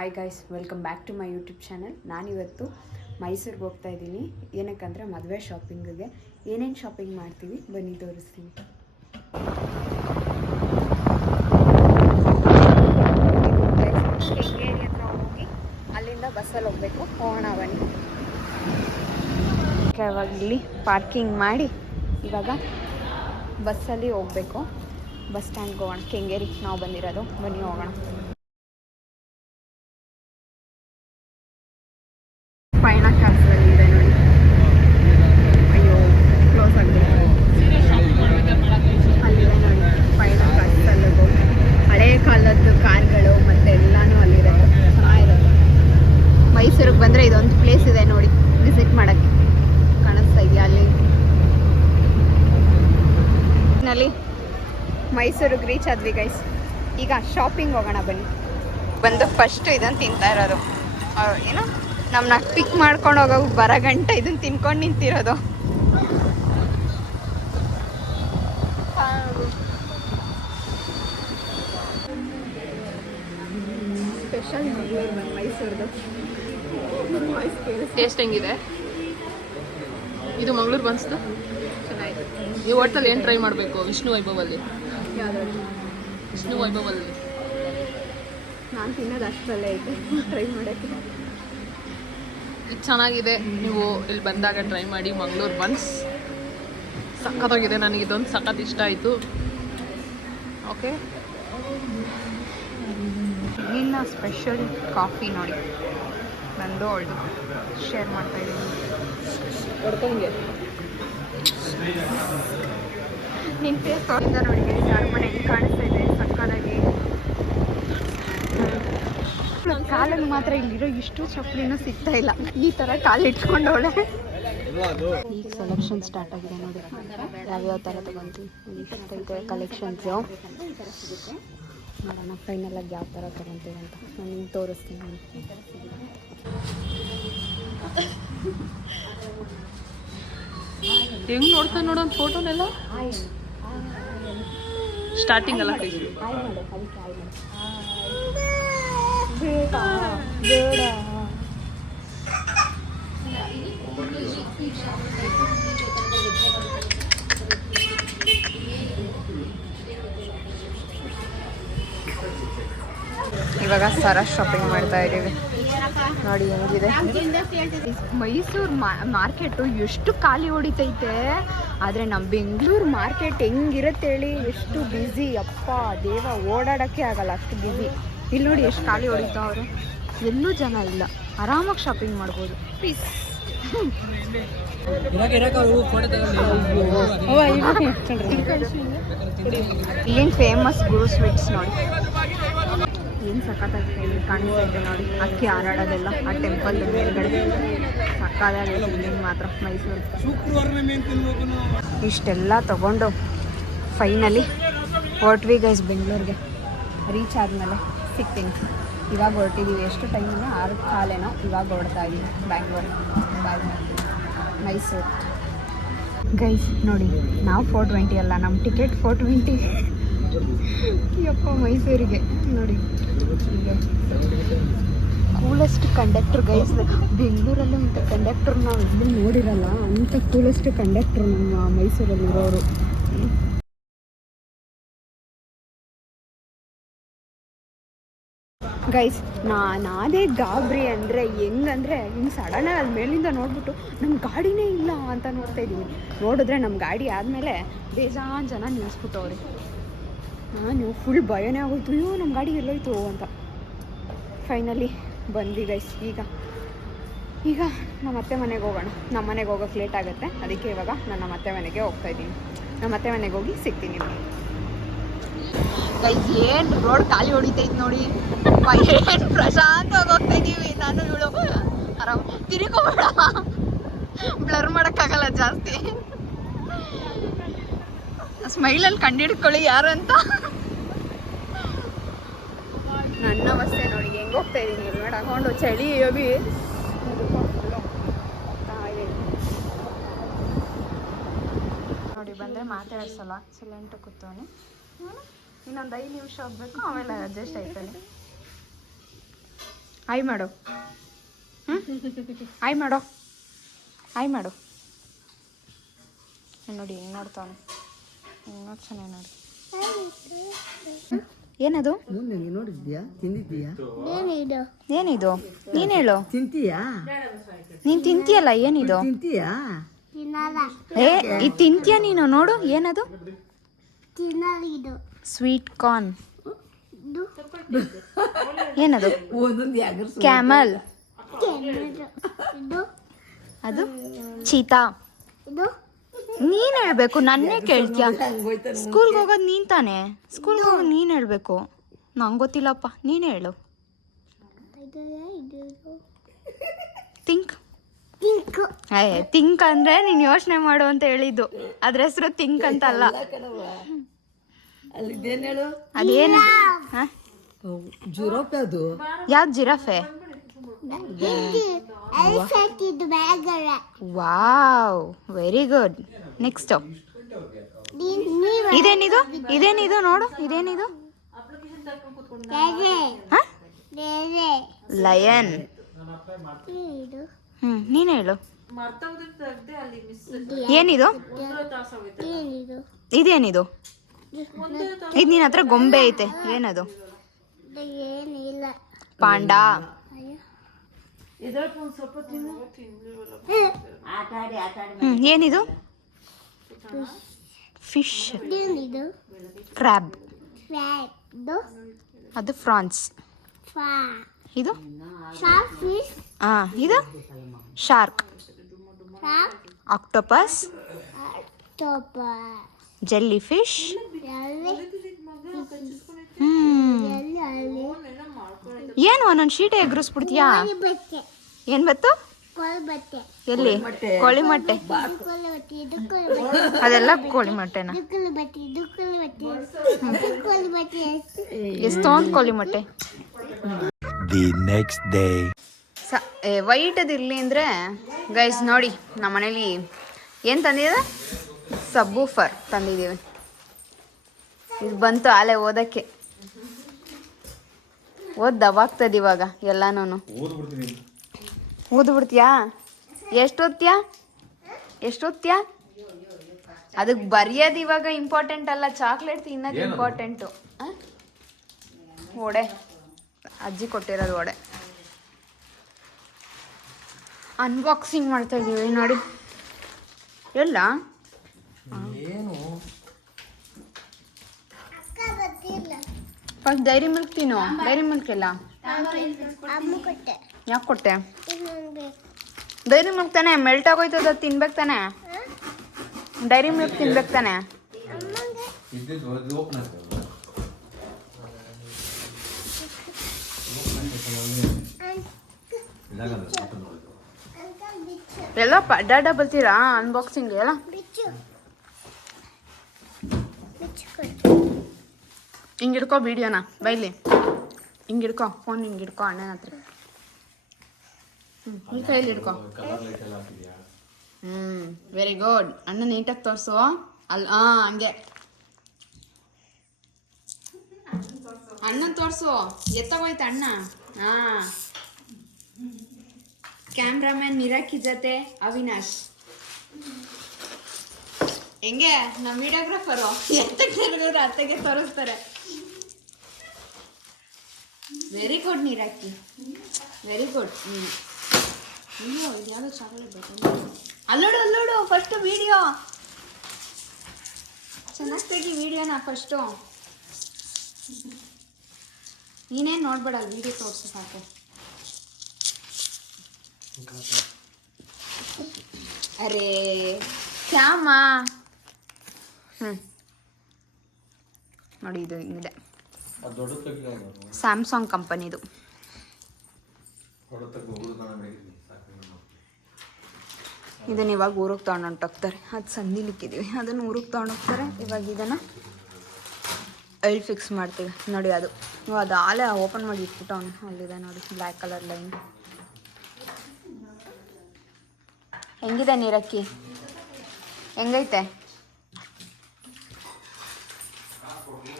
Hi guys, welcome back to my YouTube channel. ನಾನಿವತ್ತು ಮೈಸೂರಿಗೆ ಹೋಗ್ತಾ ಇದ್ದೀನಿ. ಏನಕ್ಕಂದರೆ ಮದುವೆ ಶಾಪಿಂಗಿಗೆ. ಏನೇನು ಶಾಪಿಂಗ್ ಮಾಡ್ತೀವಿ ಬನ್ನಿ ತೋರಿಸ್ತೀನಿ. ಕೆಂಗೇರಿ ಹತ್ರ ಹೋಗಿ ಅಲ್ಲಿಂದ ಬಸ್ಸಲ್ಲಿ ಹೋಗಬೇಕು. ಹೋಗೋಣ ಬನ್ನಿ. ಇವಾಗ ಇಲ್ಲಿ ಪಾರ್ಕಿಂಗ್ ಮಾಡಿ ಇವಾಗ ಬಸ್ಸಲ್ಲಿ ಹೋಗಬೇಕು. ಬಸ್ ಸ್ಟ್ಯಾಂಡ್ಗೆ ಹೋಗೋಣ. ಕೆಂಗೇರಿ ನಾವು ಬಂದಿರೋದು. ಬನ್ನಿ ಹೋಗೋಣ. ಪಯಣ ಕ್ಯಾಬ್ಸಲ್ಲಿದೆ ನೋಡಿ. ಅಯ್ಯೋ, ಕ್ಲೋಸ್ ಆಗಿದೆ. ಅಲ್ಲಿದೆ ನೋಡಿ ಪಯಣ ಕ್ಯಾಬ್ಸಲ್ಲಿ ಹೋಗಿ ಹಳೇ ಕಾಲದ್ದು ಕಾರ್ಗಳು ಮತ್ತು ಎಲ್ಲನೂ ಅಲ್ಲಿರೋದು. ಚೆನ್ನಾಗಿರೋದು. ಮೈಸೂರಿಗೆ ಬಂದರೆ ಇದೊಂದು ಪ್ಲೇಸ್ ಇದೆ ನೋಡಿ ವಿಸಿಟ್ ಮಾಡೋಕ್ಕೆ. ಕಾಣಿಸ್ತಾ ಇದೆಯಾ ಅಲ್ಲಿ ನಲ್ಲಿ ಮೈಸೂರಿಗೆ ರೀಚ್ ಆದ್ವಿ ಗೈಸ್. ಈಗ ಶಾಪಿಂಗ್ ಹೋಗೋಣ ಬನ್ನಿ. ಬಂದು ಫಸ್ಟ್ ಇದನ್ನು ತಿಂತಾ ಇರೋದು. ಏನು ನಮ್ಮನ್ನ ಪಿಕ್ ಮಾಡ್ಕೊಂಡು ಹೋಗೋಕೆ ಬರೋ ಗಂಟೆ ಇದನ್ನು ತಿನ್ಕೊಂಡು ನಿಂತಿರೋದು. ಸ್ಪೆಷಲ್ ಮೈಸೂರ್ದು ಟೇಸ್ಟ್ ಹೆಂಗಿದೆ? ಇದು ಮಂಗಳೂರು ಬನ್ಸ್ದು ಚೆನ್ನಾಗಿದೆ. ಈ ಹೋಟೆಲ್ ಏನು ಟ್ರೈ ಮಾಡಬೇಕು? ವಿಷ್ಣು ವೈಭವಲ್ಲಿ. ವಿಷ್ಣು ವೈಭವಲ್ಲಿ ನಾನು ತಿನ್ನೋದು ಅಷ್ಟರಲ್ಲೇ ಐತೆ ಟ್ರೈ ಮಾಡೋಕ್ಕೆ. ಇದು ಚೆನ್ನಾಗಿದೆ. ನೀವು ಇಲ್ಲಿ ಬಂದಾಗ ಟ್ರೈ ಮಾಡಿ. ಮಂಗಳೂರು ಬನ್ಸ್ ಸಖತ್ತಾಗಿದೆ. ನನಗೆ ಇದೊಂದು ಸಖತ್ ಇಷ್ಟ ಆಯಿತು. ಓಕೆ, ಇಲ್ಲಿನ ಸ್ಪೆಷಲ್ ಕಾಫಿ ನೋಡಿ ಬಂದು ಅವಳು ಶೇರ್ ಮಾಡ್ತಾಯಿದ್ದೀನಿ. ಹೊಡ್ಕೊಂಗೆ ನಿನ್ನ ಫೇಸ್ ತೋರಿಸಿದ ನೋಡಿ ಅರಮನೆ ಹೆಂಗೆ ಕಾಣಿಸ್ತಾ ಇದೆ ಸಕ್ಕತ್ತಾಗಿ. ಕಾಲಲ್ಲಿ ಮಾತ್ರ ಇಲ್ಲಿರೋ ಇಷ್ಟು ಚಪ್ಪಲಿನೂ ಸಿಗ್ತಾ ಇಲ್ಲ. ಈ ಥರ ಕಾಲಿಟ್ಕೊಂಡವಳೆ. ಈಗ ಸೆಲೆಕ್ಷನ್ ಸ್ಟಾರ್ಟ್ ಆಗಿದೆ ನೋಡಿ. ಯಾವ್ಯಾವ ಥರ ತಗೊತೀವಿ ಕಲೆಕ್ಷನ್ಸು ನೋಡೋಣ. ಫೈನಲಾಗಿ ಯಾವ ಥರ ತಗೊತೀವಿ ಅಂತ ನಾನು ನಿಮ್ಗೆ ತೋರಿಸ್ತೀನಿ. ಹೆಂಗೆ ನೋಡ್ತಾ ನೋಡೋದು ಫೋಟೋನೆಲ್ಲ ಸ್ಟಾರ್ಟಿಂಗ್ ಎಲ್ಲ ಕೈ ಬೇಡ ಬೇಡ. ಇವಾಗ ಸರ ಶಾಪಿಂಗ್ ಮಾಡ್ತಾ ಇದ್ದೀವಿ ನೋಡಿ ಹೆಂಗಿದೆ. ಮೈಸೂರು ಮಾರ್ಕೆಟು ಎಷ್ಟು ಖಾಲಿ ಹೊಡಿತೈತೆ, ಆದರೆ ನಮ್ಮ ಬೆಂಗಳೂರು ಮಾರ್ಕೆಟ್ ಹೆಂಗಿರುತ್ತೆ ಹೇಳಿ. ಎಷ್ಟು ಬ್ಯುಸಿ, ಅಪ್ಪ ದೇವ, ಓಡಾಡೋಕ್ಕೆ ಆಗಲ್ಲ ಅಷ್ಟು ಬ್ಯುಸಿ. ಇಲ್ಲಿ ನೋಡಿ ಎಷ್ಟು ಖಾಲಿ ಹೊಡಿತಾವ್ರೆ. ಎಲ್ಲೂ ಜನ ಇಲ್ಲ, ಆರಾಮಾಗಿ ಶಾಪಿಂಗ್ ಮಾಡ್ಬೋದು. ಪೀಸ್ ಇಲ್ಲಿನ ಫೇಮಸ್ ಗುರು ಸ್ವೀಟ್ಸ್ ನೋಡಿ ಏನು ಸಖತ್ತಾಗಿದೆ. ಇಲ್ಲಿ ಕಾಣಿಸ್ತೈತೆ ನೋಡಿ ಅಕ್ಕಿ ಹಾರಾಡೋದೆಲ್ಲ ಆ ಟೆಂಪಲ್ ಮೇಲ್ಗಡೆ. ಸಕ್ಕತ್ತಾಗಿದೆ ಇಲ್ಲಿನ ಮಾತ್ರ ಮೈಸೂರು. ಇಷ್ಟೆಲ್ಲ ತಗೊಂಡು ಫೈನಲಿ ಹೊರಟ್ವಿ ಗೈಸ್ ಬೆಂಗಳೂರಿಗೆ. ರೀಚ್ ಆದಮೇಲೆ ಸಿಗ್ತೀನಿ. ಇವಾಗ ಹೊರಟಿದ್ದೀವಿ. ಎಷ್ಟು ಟೈಮಿನ 6:15 ಇವಾಗ ಹೊರಡ್ತಾ ಇದ್ದೀವಿ ಬ್ಯಾಂಗ್ಳೂರು. ಬಾಯ್ ಮೈಸೂರು ಗೈಸ್. ನೋಡಿ ನಾವು 420 ಅಲ್ಲ, ನಮ್ಮ ಟಿಕೆಟ್ 420. ಯಪ್ಪ ಮೈಸೂರಿಗೆ ನೋಡಿ. ಹೀಗೆ ಕೂಲೆಸ್ಟ್ ಕಂಡಕ್ಟರ್ ಗೈಸ್. ಬೆಂಗಳೂರಲ್ಲೂ ಇಂಥ ಕಂಡಕ್ಟರ್ ನಾವು ಎಲ್ಲೂ ನೋಡಿರಲ್ಲ. ಅಂಥ ಕೂಲೆಸ್ಟ್ ಕಂಡಕ್ಟರ್ ನಮ್ಮ ಮೈಸೂರಲ್ಲಿರೋರು. ಗೈಸ್ ನಾನೇ ಗಾಬರಿ ಅಂದರೆ ಹೆಂಗಂದರೆ ಹಿಂಗೆ ಸಡನ್ನಾಗಿ ಅಲ್ಲಿ ಮೇಲಿಂದ ನೋಡ್ಬಿಟ್ಟು ನಮ್ಮ ಗಾಡಿನೇ ಇಲ್ಲ ಅಂತ ನೋಡ್ತಾ ಇದ್ದೀವಿ. ನೋಡಿದ್ರೆ ನಮ್ಮ ಗಾಡಿ ಆದಮೇಲೆ ಬೇಜಾನ್ ಜನ ನಿಲ್ಲಿಸ್ಬಿಟ್ಟವ್ರಿ. ನಾನು ಫುಲ್ ಭಯನೇ ಆಗೋಯ್ತು, ಅಯ್ಯೋ ನಮ್ಮ ಗಾಡಿ ಎಲ್ಲೋಯ್ತು ಅಂತ. ಫೈನಲಿ ಬಂದ್ವಿ ಗೈಸ್. ಈಗ ನಮ್ಮ ಅತ್ತೆ ಮನೆಗೆ ಹೋಗೋಣ. ನಮ್ಮ ಮನೆಗೆ ಹೋಗೋಕ್ಕೆ ಲೇಟ್ ಆಗುತ್ತೆ, ಅದಕ್ಕೆ ಇವಾಗ ನಾನು ನಮ್ಮ ಅತ್ತೆ ಮನೆಗೆ ಹೋಗ್ತಾಯಿದ್ದೀನಿ. ನಮ್ಮ ಅತ್ತೆ ಮನೆಗೆ ಹೋಗಿ ಸಿಗ್ತೀನಿ ನಿಮಗೆ. ಗೈಸ್ ಏನು ರೋಡ್ ಖಾಲಿ ಹೊಡಿತೈತೆ ನೋಡಿ. ಏನು ಪ್ರಶಾಂತವಾಗಿ ಹೋಗ್ತಾ ಇದ್ದೀವಿ. ನಾನು ಇವಳು ಆರಾಮ್ ತಿರುಗೋಬೇಡ, ಬ್ಲರ್ ಮಾಡೋಕ್ಕಾಗಲ್ಲ ಜಾಸ್ತಿ. ಸ್ಮೈಲಲ್ಲಿ ಕಂಡಿಡ್ಕೊಳ್ಳಿ ಯಾರು ಅಂತ. ನನ್ನ ಅವಸ್ಥೆ ನೋಡಿ ಹೆಂಗೆ ಹೋಗ್ತಾ ಇದ್ದೀನಿ. ಹೆಲ್ಮೆಟ್ ಹಾಕೊಂಡು ಚಳಿ ಅಭಿ ನೋಡಿ. ಬಂದರೆ ಮಾತಾಡ್ಸಲ್ಲ, ಸೈಲೆಂಟ್ ಕೂತವನಿ. ಇನ್ನೊಂದು 5 ನಿಮಿಷ ಹೋಗ್ಬೇಕು, ಆಮೇಲೆ ಅಡ್ಜಸ್ಟ್ ಆಯ್ತಾನೆ. ಹಾಯ್ ಮಾಡು. ಹಾಯ್ ಮಾಡೋ. ಹಾಯ್ ಮಾಡು. ನೋಡಿ ಹೆಂಗೆ ನೋಡ್ತಾವನು. ಹೆಂಗೆ ನೋಡ್ತಾನೆ ನೋಡಿ. ಏನದು? ನೋಡಿದ್ಯಾ? ತಿಂದಿದ್ಯಾ? ಏನಿದು? ನೀನು ಹೇಳು. ತಿಂತೀಯಾ? ನೀನು ತಿಂತೀಯಲ್ಲ, ಏನಿದು? ತಿಂತೀಯಾ? ಏ ಇದು ತಿಂತೀಯ ನೀನು? ನೋಡು ಏನದು? Sweet corn. ಏನದು? ಕ್ಯಾಮಲ್. ಅದು ಚೀತಾ. ನೀನು ಹೇಳ್ಬೇಕು, ನನ್ನೇ ಕೇಳ್ತೀಯ. ಸ್ಕೂಲ್ಗೆ ಹೋಗೋದು ನೀನು ತಾನೇ? ಸ್ಕೂಲ್ಗೆ ಹೋಗೋದು ನೀನು ಹೇಳ್ಬೇಕು. ನಂಗೆ ಗೊತ್ತಿಲ್ಲಪ್ಪ, ನೀನು ಹೇಳು. ಥಿಂಕ್. ಥಿಂಕ್ ಅಂದರೆ ನೀನು ಯೋಚನೆ ಮಾಡು ಅಂತ ಹೇಳಿದ್ದು. ಅದ್ರ ಹೆಸರು ಥಿಂಕ್ ಅಂತ ಅಲ್ಲ. ಅದೇನು? ಜುರೋಪ್ ಯಾವುದು? ಯಾವ್ದು giraffe? Wow, very good. Next ಇದೇನಿದು? ಇದೇನಿದು ನೋಡು, ಇದೇನಿದು? ಲಯನ್. ನೀನು ಹೇಳು. ಏನಿದು? ಇದೇನಿದು? ಇದು ನಿನ್ನ ಹತ್ರ ಗೊಂಬೆ ಐತೆ, ಏನದು? ಪಾಂಡಾ. ಏನಿದು? ಫಿಶ್. ಕ್ರ್ಯಾಬ್. ಅದು ಫ್ರಾನ್ಸ್. ಇದು ಇದು ಶಾರ್ಕ್. ಆಕ್ಟೋಪಸ್. Jelly fish. ಏನು ಒಂದೊಂದು ಶೀಟೆ ಎಗ್ರಿಸ್ಬಿಡ್ತೀಯಾ? ಏನು ಬತ್ತು? ಎಲ್ಲಿ? ಕೋಳಿ ಮೊಟ್ಟೆ. ಅದೆಲ್ಲ ಕೋಳಿ ಮೊಟ್ಟೆನಾ? ಎಷ್ಟೊಂದು ಕೋಳಿ ಮೊಟ್ಟೆ. ವೈಟದು ಇರಲಿ ಅಂದರೆ ಗೈಸ್ ನೋಡಿ, ನಮ್ಮ ಮನೇಲಿ ಏನು ತಂದಿದೆ? ಸಬ್ಬೂಫರ್ ತಂದಿದ್ದೀವಿ. ಇದು ಬಂತು ಆಲೆ ಓದಕ್ಕೆ. ದವಾಗ್ತದೆ ಇವಾಗ ಎಲ್ಲಾನು. ಓದ್ಬಿಡ್ತೀಯಾ? ಎಷ್ಟು ಓದ್ತೀಯಾ? ಅದಕ್ಕೆ ಬರೆಯೋದು ಇವಾಗ ಇಂಪಾರ್ಟೆಂಟ್ ಅಲ್ಲ, ಚಾಕ್ಲೇಟ್ ತಿನ್ನೋದು ಇಂಪಾರ್ಟೆಂಟು. ವಡೆ ಅಜ್ಜಿ ಕೊಟ್ಟಿರೋದು ವಡೆ. ಅನ್ಬಾಕ್ಸಿಂಗ್ ಮಾಡ್ತಾ ಇದ್ದೀವಿ ನೋಡಿ. ಎಲ್ಲ ಫಸ್ಟ್ ಡೈರಿ ಮಿಲ್ಕ್ ತಿನ್ನು. ಡೈರಿ ಮಿಲ್ಕ್ ಎಲ್ಲ ಯಾಕೆ ಕೊಟ್ಟೆ? ಡೈರಿ ಮಿಲ್ಕ್ ತಾನೆ ಮೆಲ್ಟ್ ಆಗೋಯ್ತದ, ತಿನ್ಬೇಕು ತಾನೆ. ಡೈರಿ ಮಿಲ್ಕ್ ತಿನ್ಬೇಕು ತಾನೆ. ಎಲ್ಲ ಡಾಡ ಬರ್ತೀರಾ ಅನ್ಬಾಕ್ಸಿಂಗ್ ಎಲ್ಲ? ಹಿಂಗೆ ಹಿಡ್ಕೊ ವಿಡಿಯೋನ ಬೈಲಿ. ಹಿಂಗೆ ಹಿಡ್ಕೊ ಫೋನ್, ಹಿಂಗೆ ಹಿಡ್ಕೊ ಅಣ್ಣನ ಹತ್ರ. ಈ ಕೈಲಿ ಹಿಡ್ಕೊ. Very good. ಅಣ್ಣ ನೀಟಾಗಿ ತೋರಿಸು. ಅಲ್ಲ ಹಂಗೆ ಅಣ್ಣನ ತೋರಿಸು. ಎತ್ತಗೋಯ್ತು ಅಣ್ಣ. ಕ್ಯಾಮ್ರಾಮ್ಯಾನ್ ಮಿರಾಕಿ ಜೊತೆ ಅವಿನಾಶ್. ಹೆಂಗೆ ನಮ್ಮ ವಿಡಿಯೋಗ್ರಾಫರು ಎತ್ತಕ್ಕೆ ಅತ್ತೆಗೆ ತೋರಿಸ್ತಾರೆ. ವೆರಿ ಗುಡ್ ನಿರಾಕಿ, ವೆರಿ ಗುಡ್. ಅಯ್ಯೋ ಇದು ಯಾವುದೋ ಚಾಕ್ಲೇಟ್ ಬೇಕು. ಅಲ್ಲೋಡು ಫಸ್ಟು ವಿಡಿಯೋ ಚೆನ್ನಾಗಿ ತೆಗಿ. ವಿಡಿಯೋನ ಫಸ್ಟು ನೀನೇನು ನೋಡ್ಬೇಡ, ವಿಡಿಯೋ ತೋರಿಸು ಸಾಕು. ಅರೇ ಶ್ಯಾಮ. ನೋಡಿ ಇದು ಹಿಂಗಿದೆ. ಸ್ಯಾಮ್ಸಂಗ್ ಕಂಪನಿದು. ಇದನ್ನ ಇವಾಗ ಊರಿಗೆ ತೊಗೊಂಡೋಗ್ತಾರೆ. ಅದು ಸಂದಿಲಿಕ್ಕಿದ್ದೀವಿ, ಅದನ್ನು ಊರಿಗೆ ತೊಗೊಂಡೋಗ್ತಾರೆ. ಇವಾಗ ಇದನ್ನು ಎಲ್ಲಿ ಫಿಕ್ಸ್ ಮಾಡ್ತೀವಿ ನೋಡಿ. ಅದು ಆಲೆ ಓಪನ್ ಮಾಡಿ ಇಟ್ಬಿಟ್ಟು ಅವನು ಅಲ್ಲಿದೆ ನೋಡಿ, ಬ್ಲ್ಯಾಕ್ ಕಲರ್ ಲೈನ್. ಹೆಂಗಿದೆ ನೀರಕ್ಕಿ? ಹೆಂಗೈತೆ?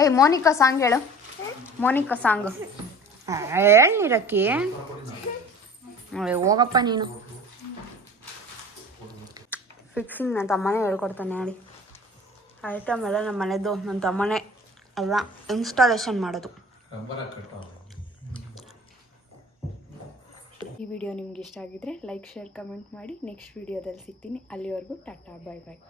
ಏಯ್ ಮೋನಿಕಾ ಸಾಂಗ್ ಹೇಳು. ಮೋನಿಕಾ ಸಾಂಗು ಏನಿರಕ್ಕಿ ಹೋಗಪ್ಪ ನೀನು. ಫಿಕ್ಸಿಂಗ್ ನನ್ನ ತಮ್ಮನೇ ಹೇಳ್ಕೊಡ್ತಾನೆ ಹೇಳಿ. ಐಟಮ್ ಎಲ್ಲ ನಮ್ಮ ಮನೆದು, ನನ್ನ ತಮ್ಮನೇ ಎಲ್ಲ ಇನ್ಸ್ಟಾಲೇಷನ್ ಮಾಡೋದು. ಈ ವಿಡಿಯೋ ನಿಮ್ಗೆ ಇಷ್ಟ ಆಗಿದ್ರೆ ಲೈಕ್, ಶೇರ್, ಕಮೆಂಟ್ ಮಾಡಿ. ನೆಕ್ಸ್ಟ್ ವಿಡಿಯೋದಲ್ಲಿ ಸಿಗ್ತೀನಿ. ಅಲ್ಲಿವರೆಗೂ ಟಾಟಾ, ಬಾಯ್ ಬಾಯ್.